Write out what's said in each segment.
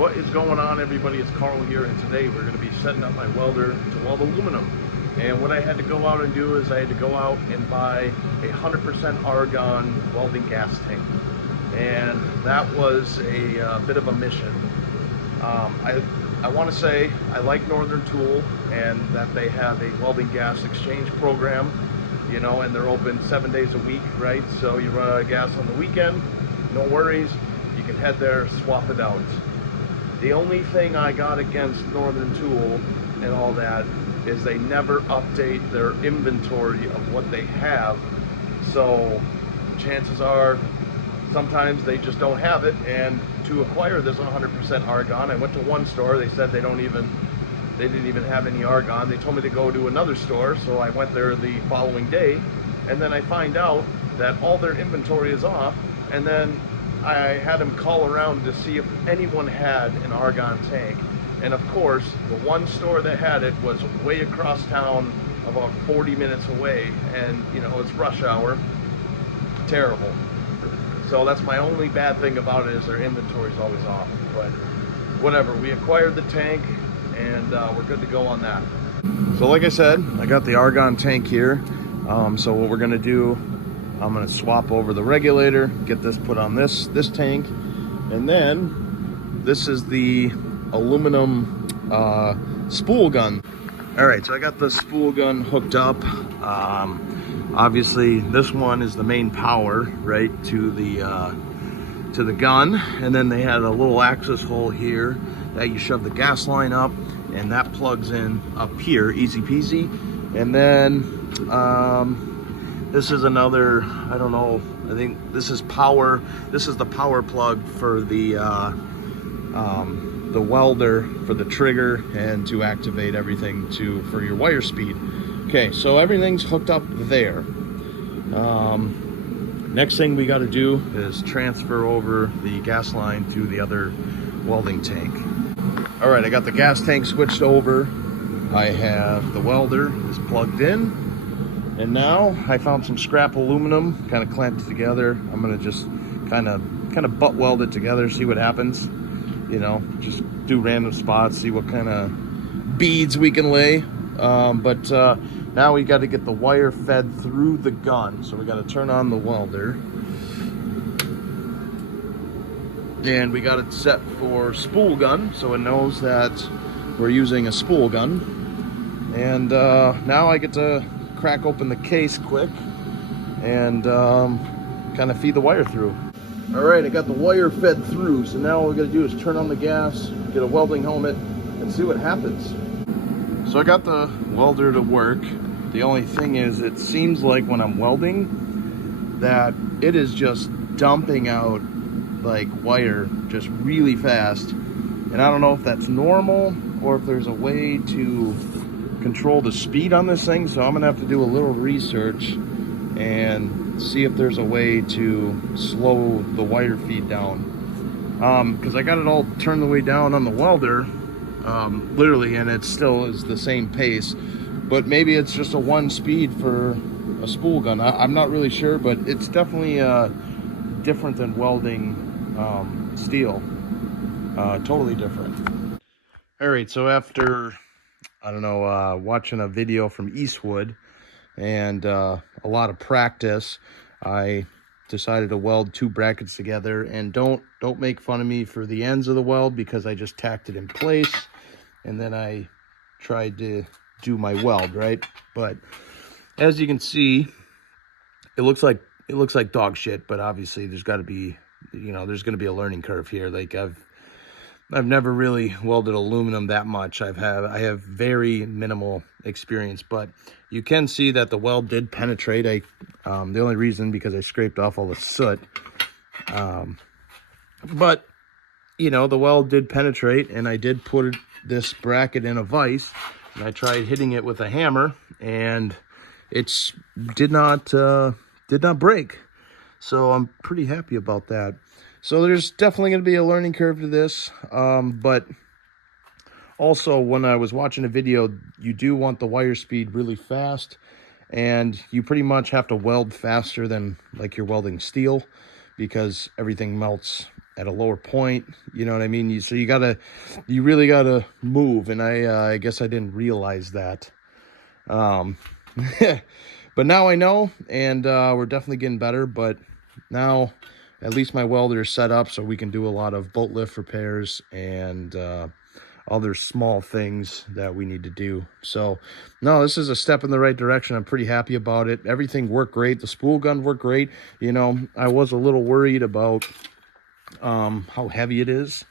What is going on, everybody? It's Carl here, and today we're going to be setting up my welder to weld aluminum. And what I had to go out and do is I had to go out and buy a 100% argon welding gas tank. And that was a bit of a mission. I want to say I like Northern Tool and that they have a welding gas exchange program, you know, and they're open 7 days a week, right? So you run out of gas on the weekend, no worries, you can head there, swap it out. The only thing I got against Northern Tool and all that is they never update their inventory of what they have. So chances are sometimes they just don't have it. And to acquire this 100% argon, I went to one store. They said they didn't even have any argon. They told me to go to another store, so I went there the following day, and then I find out that all their inventory is off. And then I had them call around to see if anyone had an argon tank. And of course, the one store that had it was way across town, about 40 minutes away. And you know, it's rush hour. Terrible. So that's my only bad thing about it, is their inventory is always off. But whatever, we acquired the tank and we're good to go on that. So like I said, I got the argon tank here. So what we're gonna do, I'm gonna swap over the regulator, get this put on this tank, and then this is the aluminum spool gun. All right, so I got the spool gun hooked up. Obviously, this one is the main power, right, to the gun, and then they had a little access hole here that you shove the gas line up, and that plugs in up here, easy peasy. And then this is another, I don't know, I think this is power. This is the power plug for the welder, for the trigger, and to activate everything for your wire speed. Okay, so everything's hooked up there. Next thing we got to do is transfer over the gas line to the other welding tank. All right, I got the gas tank switched over. I have the welder is plugged in. And now I found some scrap aluminum, kind of clamped it together. I'm gonna just kind of butt weld it together, see what happens. You know, just do random spots, see what kind of beads we can lay. Now we got to get the wire fed through the gun. So we got to turn on the welder. And we got it set for spool gun, so it knows that we're using a spool gun. And now I get to crack open the case quick and kind of feed the wire through. All right, I got the wire fed through, so now all we got to do is turn on the gas, get a welding helmet, and see what happens. So I got the welder to work. The only thing is, it seems like when I'm welding that it is just dumping out like wire just really fast. And I don't know if that's normal or if there's a way to control the speed on this thing, so I'm gonna have to do a little research and see if there's a way to slow the wire feed down, because I got it all turned the way down on the welder, literally, and it still is the same pace, but maybe it's just a one speed for a spool gun. I'm not really sure, but it's definitely different than welding steel. Totally different. All right, so after, I don't know, watching a video from Eastwood and a lot of practice, I decided to weld two brackets together. And don't make fun of me for the ends of the weld, because I just tacked it in place and then I tried to do my weld, right? But as you can see, it looks like dog shit, but obviously there's got to be, you know, there's going to be a learning curve here. Like I've never really welded aluminum that much. I have very minimal experience, but you can see that the weld did penetrate. The only reason, because I scraped off all the soot. But you know, the weld did penetrate, and I did put this bracket in a vise, and I tried hitting it with a hammer, and it did not break. So I'm pretty happy about that. So there's definitely going to be a learning curve to this, but also when I was watching a video, you do want the wire speed really fast, and you pretty much have to weld faster than like you're welding steel, because everything melts at a lower point. You know what I mean? So you really gotta move. And I guess I didn't realize that. But now I know, and we're definitely getting better. But now at least my welder is set up so we can do a lot of boat lift repairs and other small things that we need to do. So no, this is a step in the right direction. I'm pretty happy about it. Everything worked great. The spool gun worked great. You know, I was a little worried about how heavy it is,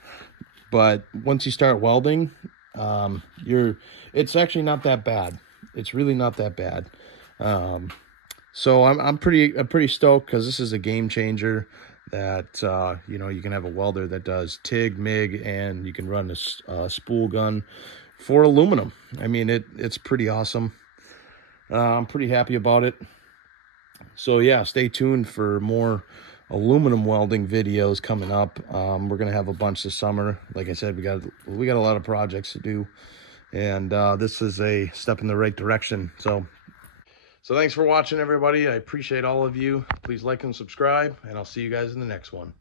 but once you start welding, it's actually not that bad. It's really not that bad. So I'm pretty stoked, because this is a game changer. That you know, you can have a welder that does TIG, MIG, and you can run a spool gun for aluminum. I mean, it's pretty awesome. I'm pretty happy about it. So yeah, stay tuned for more aluminum welding videos coming up. We're gonna have a bunch this summer. Like I said, we got a lot of projects to do, and this is a step in the right direction. So thanks for watching, everybody. I appreciate all of you. Please like and subscribe, and I'll see you guys in the next one.